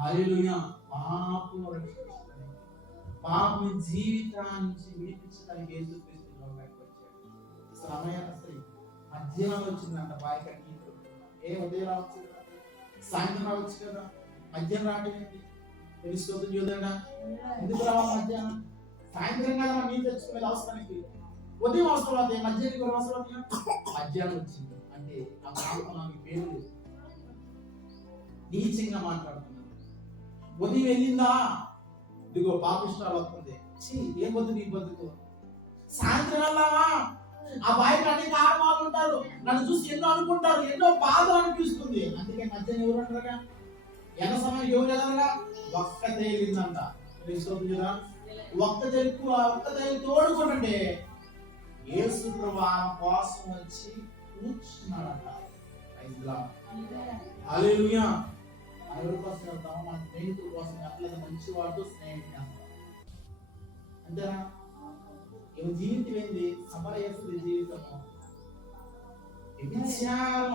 హల్లెలూయా. పాపము రక్షించడానికి, పాపం జీవితాన్ని విడిపించడానికి యేసుక్రీస్తు లోకానికి వచ్చాడు. సమయం అసలు మధ్యాహ్నం వచ్చిందంట. బాయ్ కట్టి ఏ ఉదయం రావచ్చు కదా, సాయంత్రం రావచ్చు కదా, మధ్యాహ్నం రావడం ఏంటి? తెలుస్తుంది చూడండి. ఎందుకు రావాలి మధ్యాహ్నం? సాయంత్రం కదా మనం నీళ్ళు తెచ్చుకునేది అవసరానికి. ఉదయం అవసరం అవుతాయి, మధ్యాహ్నం కూడా అవసరం అవుతాయి. మధ్యాహ్నం వచ్చింది అంటే ఆ పాపం పేరు నీచంగా మాట్లాడుతున్నారు. ఉదయం వెళ్ళిందా, ఇదిగో పాపిష్టాలు వస్తుంది. ఏం బతుకు ఈ బతుకు. సాయంత్రం వెళ్దామా, ఆ బాయ్ అన్ని కారణాలు ఉంటారు, నన్ను చూసి ఎన్నో అనుకుంటారు, ఎన్నో బాధ అనిపిస్తుంది. అందుకే మధ్యాహ్నం ఎవరు అంటారుగా, ఎన్న సమయం ఎవరు వెళ్ళారుగా, ఒక్క తేలిందంట. ఒక్క తేలి తోడుకోనండి. యేసు ప్రభు కోసం వచ్చి కూర్చున్నాడంట. హల్లెలూయా. ఎవరి కోసం వెళ్తాము? మన స్నేహితుల కోసం, అట్లా మంచి వాటితో స్నేహం చేస్తాం. అంతేనా? ఏం జీవితం ఏంది? సమరయస్తుడి జీవితము విచారం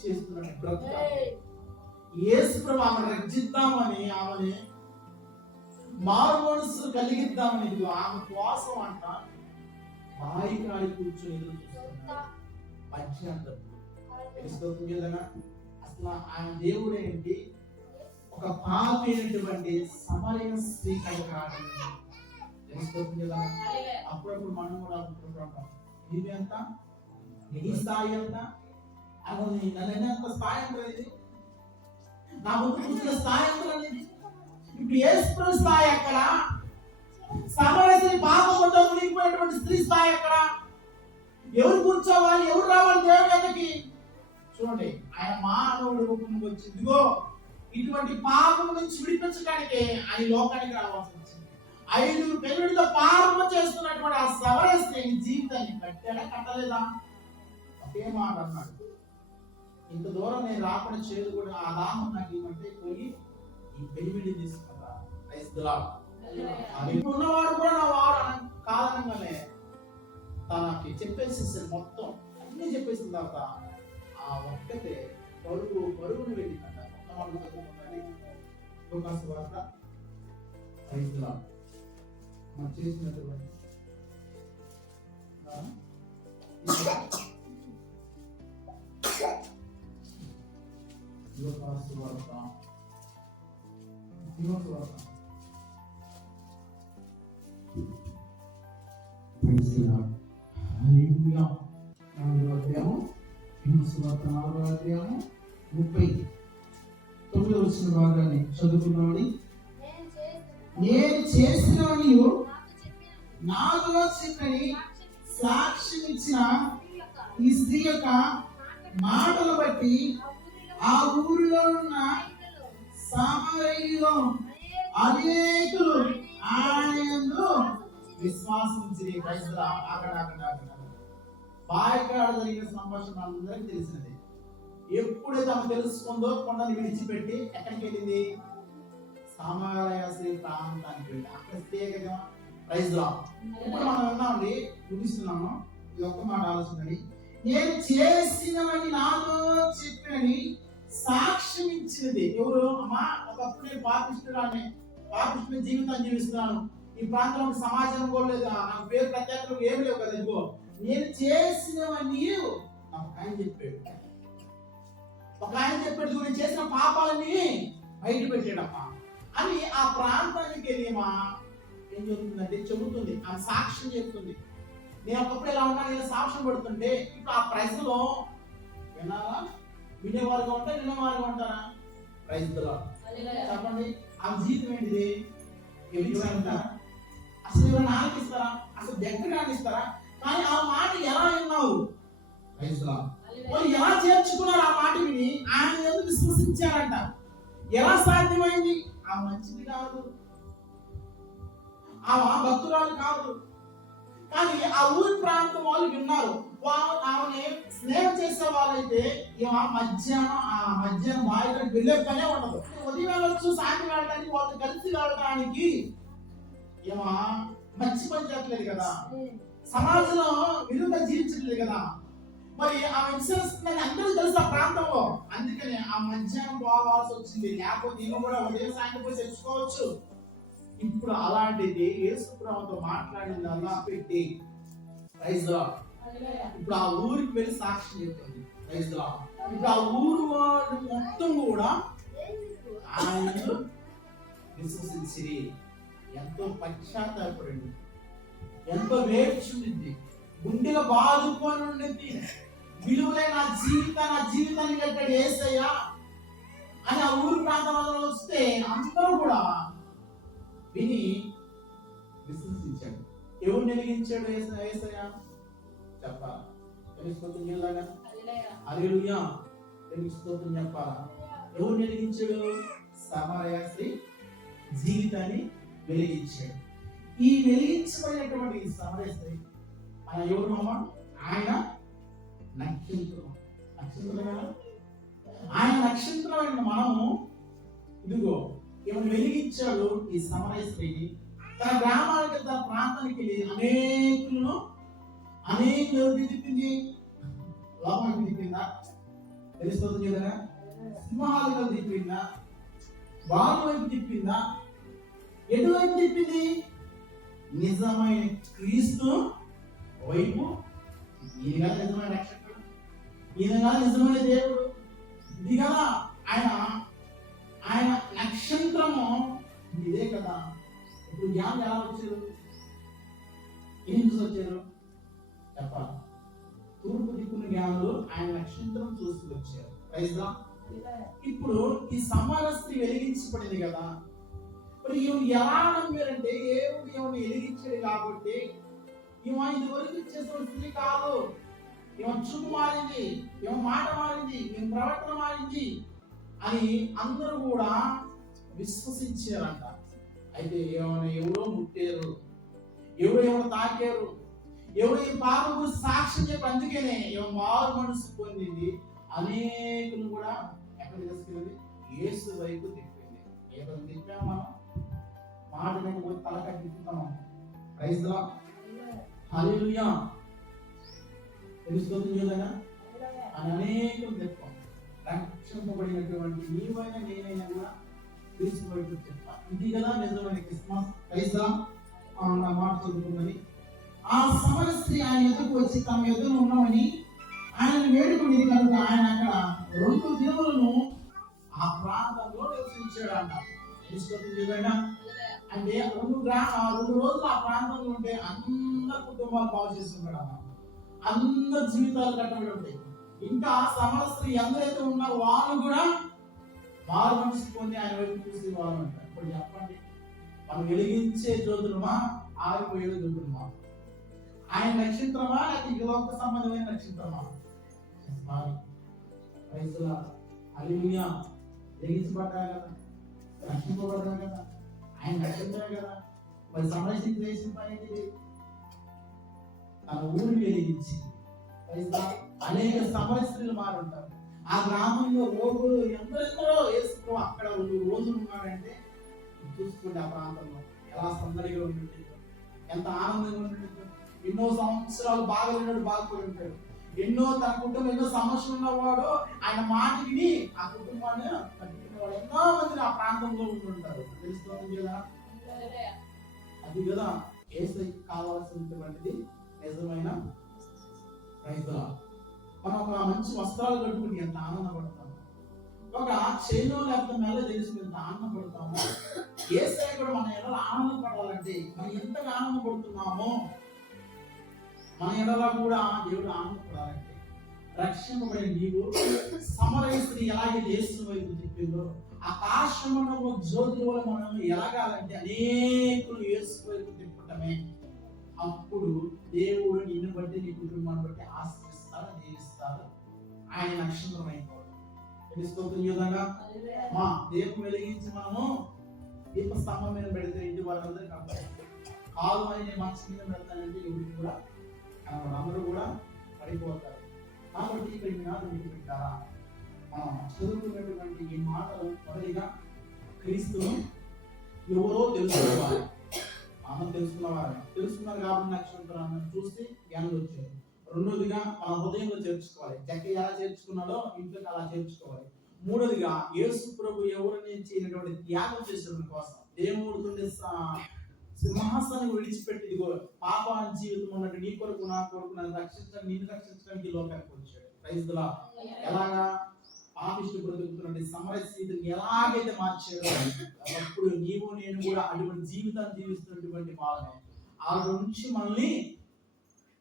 చేస్తున్నట్టు బ్రతుకు. యేసు ప్రభు ఆమెను రక్షిద్దామని, ఆమెని మారు మనసు కలిగిద్దామని ఆమె కోసం అంట బాయి కాడి కూర్చొని ఎదురు చూస్తున్నాడు. మధ్యాహ్నం తెలుస్తుంది కదా. అసలు ఆయన దేవుడు ఏంటి? ఒక పాపి అయినటువంటి సమరయ స్త్రీ కాదు. తెలుస్తుంది కదా. అప్పుడప్పుడు మనం కూడా అనుకుంటుంటాం, ఇది ఎంత, నీ స్థాయి ఎంత, అది నన్ను ఎంత స్థాయి ఎంత, నా ముందు కూర్చున్న స్థాయి ఎంత అనేది. ఇప్పుడు యేసు స్థాయి ఎక్కడ? సమరయ పాపంతో మునిగిపోయినటువంటి స్త్రీ స్థాయి ఎక్కడ? ఎవరు కూర్చోవాలి, ఎవరు రావాలి దేవుని దగ్గరికి? చూడండి, ఆయన మానవుడి రూపంలో వచ్చి ఇదిగో ఇటువంటి పాపం నుంచి విడిపించడానికి ఆయన లోకానికి రావాల్సి వచ్చింది. 5 పెళ్లితో పాపం చేస్తున్నటువంటి ఆ సమరయ స్త్రీ జీవితాన్ని కట్టాడా కట్టలేదా? ఒకే మాట అన్నాడు, ఇంత దూరం నేను రాకుండా చేయదు కూడా ఆ దాహం నాకు ఏమంటే పోయి ఈ పెళ్లి తీసుకుంటా. ఉన్నవాడు కూడా నా వాడు కాదనగానే తనకి చెప్పేసేసారు, మొత్తం అన్ని చెప్పేసిన తర్వాత ఆ ఒక్కతే పరుగును వెళ్ళిందంట. మొత్తం వాళ్ళు చదువుకుంటారు. లూకాసు వార్త 5 మనం చేసినటువంటి లూకాసు వార్త 39వ వచనం భాగాన్ని చదువుకున్నామని, నేను చేసినవని నాతో చెప్పని సాక్ష్యం ఇచ్చిన ఈ స్త్రీ యొక్క మాటలు బట్టి ఆ ఊరిలో ఉన్న సమరయులు అనేకులు ఆయనను విశ్వాసించి బాయకాడ జరిగిన సంభాషణ అందరికీ తెలిసినది. ఎప్పుడైతే ఆమె తెలుసుకుందో కొండని విడిచిపెట్టి ఎక్కడికి వెళ్ళింది? సమరయ స్త్రీ ప్రాంతానికి వెళ్ళి అక్కడ స్త్రీ కదా. Praise Lord. ఇప్పుడు మనం విన్నామండి, ముగిస్తున్నాము. ఇది ఒక్క మాట ఆలోచించండి. నేను చేసినవని నాతో చెప్పని సాక్ష్యం ఇచ్చినది ఎవరు? అమ్మా, ఒకప్పుడు నేను పాపిష్టుని జీవితాన్ని జీవిస్తున్నాను, ఈ ప్రాంతంలో సమాజం కూడా లేదు, నాకు పేరు ప్రత్యేకతలు ఏమి లేవు కదా. ఇదిగో నేను చేసినవని నాకు ఆయన చెప్పాడు. ఒక ఆయన చెప్పాడు, నేను చేసిన పాపాలని బయట పెట్టాడమ్మా అని ఆ ప్రాంతానికి వెళ్ళిమా ఏం జరుగుతుందంటే చెబుతుంది, ఆ సాక్ష్యం చెప్తుంది. నేను ఒకప్పుడు ఎలా ఉన్నా, నేను సాక్ష్యం పడుతుంటే ఇప్పుడు ఆ ప్రజలు వినాలా, వినేవారుగా ఉంటారా, వినేవారుగా ఉంటారా? రైతులు చెప్పండి, ఆ జీవితం ఏంటిది? అసలు ఎవరైనా ఆలకిస్తారా? అసలు దగ్గర ఆలకిస్తారా? కానీ ఆ మాట ఎలా విన్నావు? రైతులా వాళ్ళు ఎలా చేర్చుకున్నారు? ఆ మాట విని ఆయన ఎందుకు విశ్వసించారంట? ఎలా సాధ్యమైంది? ఆ మంచిది కాదు, ఆ భక్తురాలు కాదు, కానీ ఆ ఊరి ప్రాంతం వాళ్ళు విన్నారు. ఆమె స్నేహం చేసే వాళ్ళైతే మధ్యాహ్నం బాయికి వెళ్ళే పనే ఉండదు. ఉదయం వెళ్ళొచ్చు, సాయంత్రం వెళ్ళడానికి, వాళ్ళు కలిసి వెళ్ళడానికి మంచి పని చేయట్లేదు కదా, సమాజంలో విలువగా జీవించట్లేదు కదా. మరి ఆమె విశ్వసిస్తుందని అందరూ తెలుసు ఆ ప్రాంతంలో. అందుకని ఆ మధ్యాహ్నం పోవాల్సి వచ్చింది, లేకపోతే ఈమె కూడా ఉదయం సాయంత్రం పోయి తెచ్చుకోవచ్చు. ఇప్పుడు అలాంటిది యేసు ప్రభుతో మాట్లాడింది అలా పెట్టి ప్రైజ్ లార్డ్. ఇప్పుడు ఆ ఊరికి వెళ్ళి సాక్ష్యం చెప్తుంది ప్రైజ్ లార్డ్. ఇప్పుడు ఆ ఊరు వాళ్ళు మొత్తం కూడా ఆయనను విశ్వసించి ఎంతో పశ్చాత్తాపడింది, ఎంతో వేడ్చుంది, గుండెగా బాదుకొని ఉండింది. విలువలే నా జీవితాన్ని కట్టాడు యేసయ్య అని ఆ ఊరి ప్రాంతంలో వస్తే అందరూ కూడా విని విశ్వసించాడు. ఎవరు వెలిగించాడు యేసయ్య చెప్పాలా? హల్లెలూయా, స్తోత్రం చెప్పాలా? ఎవరు వెలిగించాడు? సమరయ స్త్రీ జీవితాన్ని వెలిగించాడు. ఈ వెలిగించబడినటువంటి సమరయ స్త్రీ ఆయన ఎవరు మామ? ఆయన నక్షత్రం. ఆయన నక్షత్రమైన మనము ఇదిగో ఏమైనా వెలిగించాడు ఈ సమరయ స్త్రీని. తన గ్రామానికి తన ప్రాంతానికి వెళ్ళి అనేకులు తిప్పింది. లోపలికి తిప్పిందా? తెలుస్తుంది కదా. సింహాలకు తిప్పిందా? బాగు వైపు తిప్పిందా? ఎటువైపు తిప్పింది? నిజమైన క్రీస్తు వైపు. ఈయన కదా నిజమైన రక్షకుడు, ఈయన కదా నిజమైన దేవుడు. ఇది కదా ఆయన నక్షత్రము ఇదే కదా. ఇప్పుడు జ్ఞానం ఎలా వచ్చారు? ఏం చూసి వచ్చారు చెప్పాలి? తూర్పు దిక్కున జ్ఞానులు ఆయన నక్షత్రం చూసి వచ్చారు. Praise Lord. ఇప్పుడు ఈ సమరయ స్త్రీ వెలిగించబడింది కదా. మరి ఈమె ఎలా నమ్మారంటే దేవుడు ఈమెను వెలిగించాడు కాబట్టి ఈమె ఇది వరకు చేసిన స్త్రీ కాదు. ఈమె చూపు మారింది, ఈమె మాట మారింది, ఈమె ప్రవర్తన మారింది అని అందరూ కూడా విశ్వసించారంట. అయితే ఎవరో ముట్టారు, ఎవరో తాకారు, ఎవరు ఈ పాపం గురించి సాక్ష్యం చెప్పి అందుకనే మారు మనసు పొందింది. అనేకులు కూడా ఎక్కడ తీసుకెళ్ళింది? యేసు వైపు తిప్పింది. ఏదో తిప్పాము మనం, మాట పోయి తలక తిప్పుతాము. Praise lord. హల్లెలూయా, తెలుస్తుంది కదా. అని అనేకం తిప్పాం. రక్షింపబడినటువంటి నీవైనా నేనైనా కూడా క్రీస్తు వైపు తిప్పాలి. ఇది కదా నిజమైన క్రిస్మస్. Praise lord. నా మాట చదువుకుందని ఆ సమరయ స్త్రీ ఆయన ఎదురుకు వచ్చి తమ ఎదురు ఉన్నామని ఆయన వేడుకుని కనుక ఆయన అక్కడ 2 దినములను ఆ ప్రాంతంలో నివసించాడంట. అంటే 2 రోజులు ఆ ప్రాంతంలో ఉంటే అందరు కుటుంబాలు బాగు చేస్తుంటాడు అన్న, అందరు జీవితాలు కట్టబడి ఉంటాయి. ఇంకా సమరయ స్త్రీ ఎందరైతే ఉన్నారో వాళ్ళు కూడా మారు మనసు పొంది ఆయన వైపు చూసి వాళ్ళు ఉంటారు. ఇప్పుడు చెప్పండి, మనం వెలిగించే జ్యోతులమా ఆరిపోయే జ్యోతులమా? ఆయన నక్షత్రమా లేకపోతే ఈ లోక సంబంధమైన నక్షత్రమా? హల్లెలూయా, వెలిగించబడ్డారు కదా, రక్షింపబడ్డారు కదా, ఆయన నక్షత్రమే కదా. మరి సమరయ స్త్రీ చేసిన పని ఏంటిది? తన ఊరిని వెలిగించి అనేక సమరయ స్త్రీలు మారుంటారు. ఆ గ్రామంలో రోగులు ఎందరెందరో యేసు అక్కడ 2 రోజులు ఉన్నాడంటే చూసుకోండి. ఆ ప్రాంతంలో ఎలా సందడిగా ఉంటుందో, ఎంత ఆనందంగా ఉంటుందో. ఎన్నో సంవత్సరాలు బాగలేనాడు, బాగుపడి ఉంటాడు. తన కుటుంబం ఎన్నో సమస్యలు ఉన్నవాడు ఆయన మాట విని ఆ కుటుంబాన్ని పట్టుకునేవాడు ఎంతో మంది ఆ ప్రాంతంలో ఉంటుంటారు. తెలుస్తుంది కదా. అది కదా యేసుకి కావాల్సినటువంటిది నిజమైన ప్రైజ్ లార్డ్. మనం ఒక మంచి వస్త్రాలు కట్టుకుని ఎంత ఆనందపడతాము, ఒక చైనో లేకపోతే మెల్ల తెలిసి ఎంత ఆనందపడతాము. యేసయ్య కూడా మన ఎడల ఆనందపడాలంటే మనం ఎంతగా ఆనందపడుతున్నామో మన ఎడల కూడా దేవుడు ఆనందపడాలంటే రక్షింపబడిన నీవు సమరయ స్త్రీ ఎలాగే యేసు వైపు తిప్పిందో ఆకాశమండలంలో జ్యోతుల వల్ల మనం ఎలాగాలంటే అనేకులు యేసు వైపు తిప్పటమే. అప్పుడు దేవుడు నిన్ను బట్టి నీ కుటుంబాన్ని బట్టి ఆశ్రయిస్తాడు, దీవిస్తాడు. ఆయన నక్షత్రం అయిపోతాడు. తెలుసుకోవచ్చు విధంగా మా దీపం వెలిగించి మనము దీప స్తంభం మీద పెడితే ఇంటి వాళ్ళందరూ కనపడతారు. కాలు అని మంచి మీద పెడతానంటే ఎవరికి కూడా కనపడ, అందరూ కూడా పడిపోతారు. కాబట్టి ఇక్కడ నినాదం మీకు పెట్టారా? మనం చదువుకున్నటువంటి ఈ మాటలు మొదటిగా క్రీస్తును ఎవరో తెలుసుకోవాలి. మనం తెలుసుకున్నవారు తెలుసుకున్నారు కాబట్టి నక్షత్రాన్ని చూసి జ్ఞానం వచ్చారు. రెండోదిగా మన హృదయంలో చేర్చుకోవాలి. జక్క ఎలా చేర్చుకున్నాడో ఇంట్లోకి అలా చేర్చుకోవాలి. మూడోదిగా యేసు ప్రభు ఎవరిని చేయనటువంటి త్యాగం చేసిన కోసం దేవుడు సింహాసనం విడిచిపెట్టి ఇదిగో పాప జీవితం ఉన్నట్టు నీ కొరకు నా కొరకు నన్ను రక్షించడానికి నిన్ను రక్షించడానికి లోకానికి వచ్చాడు. Praise the Lord. ఎలాగా పాపిష్టి బ్రతుకుతున్నటువంటి సమరస్థితిని ఎలాగైతే మార్చాడో అప్పుడు నీవు నేను కూడా అటువంటి జీవితాన్ని జీవిస్తున్నటువంటి వాళ్ళని ఆ నుంచి మనల్ని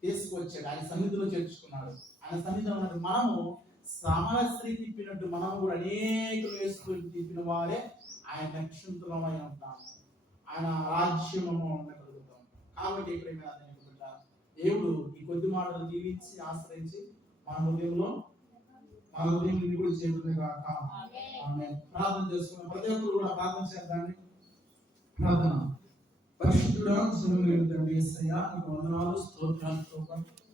తీసుకొచ్చాడు. ఆయన సన్నిధిలో చేర్చుకున్నాడు. ఆయన సన్నిధిలో ఉన్నట్టు మనము సమరస్త్రీ తిప్పినట్టు మనం కూడా అనేకులు వేసుకొని తిప్పిన వారే ఆయన నక్షత్రమై ఉంటాము. ఆయన రాజ్యము ఉండగలుగుతాం. కాబట్టి ఎప్పుడైనా దేవుడు ఈ కొద్ది మాటలు దీవించి ఆశ్రయించి మన హృదయంలో కూడా చేరుతుంది కాక. ఆమేన్. ప్రార్థన చేసుకున్నాం. ప్రతి ఒక్కరు కూడా ప్రార్థన చేద్దాం. ప్రార్థన. పరిశుద్ధుడా, యేసయ్యా, నీకు వందనాలు, స్తోత్రాలు.